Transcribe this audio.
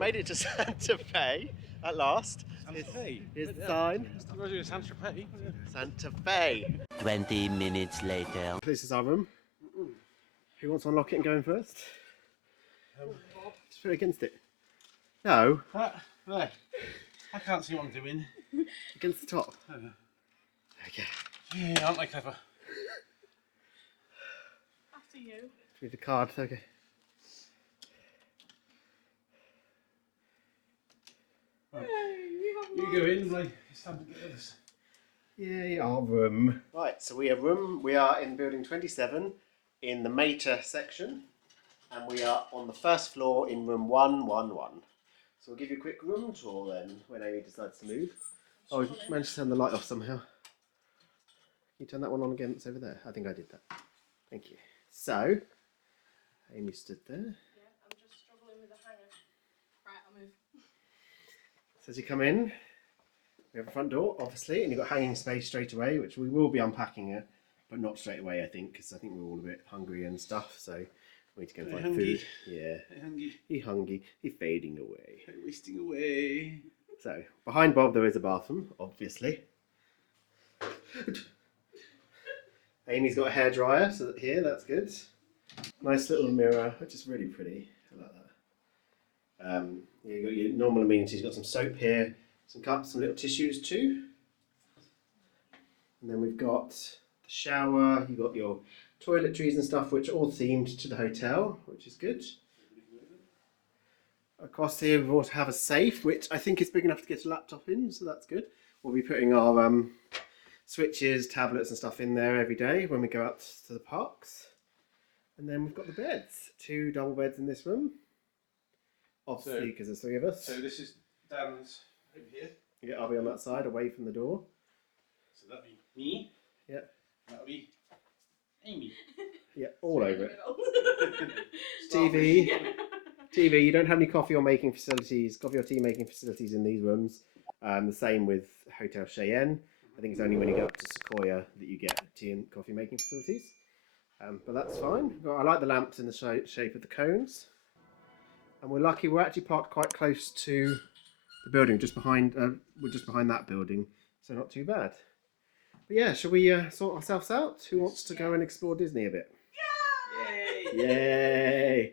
Made it to Santa Fe at last. Santa Fe? Here's the sign. We're doing Santa Fe. Santa Fe. 20 minutes later. This is our room. Who wants to unlock it and go in first? Just put it against it. No. There. I can't see what I'm doing. Against the top. Okay. Yeah, aren't I clever? After you. Need the card, okay. Right. You go in, like, it's time to get others. Yay, our room. Right, so we are in building 27 in the Mater section, and we are on the first floor in room 111. So we'll give you a quick room tour then when Amy decides to move. Oh, we managed to turn the light off somehow. Can you turn that one on again? It's over there. I think I did that. Thank you. So, Amy stood there. Yeah, I'm just struggling with the hanger. Right, I'll move. So as you come in, we have a front door, obviously, and you've got hanging space straight away, which we will be unpacking it, but not straight away, I think, because I think we're all a bit hungry and stuff, so we need to go and find food. Yeah. He hungry. He's fading away. Wasting away. So, behind Bob there is a bathroom, obviously. Amy's got a hairdryer, so here, that's good. Nice little mirror, which is really pretty. I like that. You've got your normal amenities. You've got some soap here, some cups, some little tissues too. And then we've got the shower, you've got your toiletries and stuff, which are all themed to the hotel, which is good. Across here we also have a safe, which I think is big enough to get a laptop in, so that's good. We'll be putting our switches, tablets and stuff in there every day when we go out to the parks. And then we've got the beds, 2 double beds in this room. Obviously, because there's 3 of us. So this is Dan's over here. Yeah, I'll be on that side, away from the door. So that'll be me. Yeah. That'll be Amy. Yeah, all over it. TV. TV, you don't have any coffee or making facilities, coffee or tea making facilities in these rooms. The same with Hotel Cheyenne. I think it's only when you go up to Sequoia that you get tea and coffee making facilities. But that's fine. I like the lamps in the shape of the cones. And we're lucky, we're actually parked quite close to the building, just behind, we're just behind that building, so not too bad. But yeah, shall we sort ourselves out? Who wants to go and explore Disney a bit? Yay! Yay!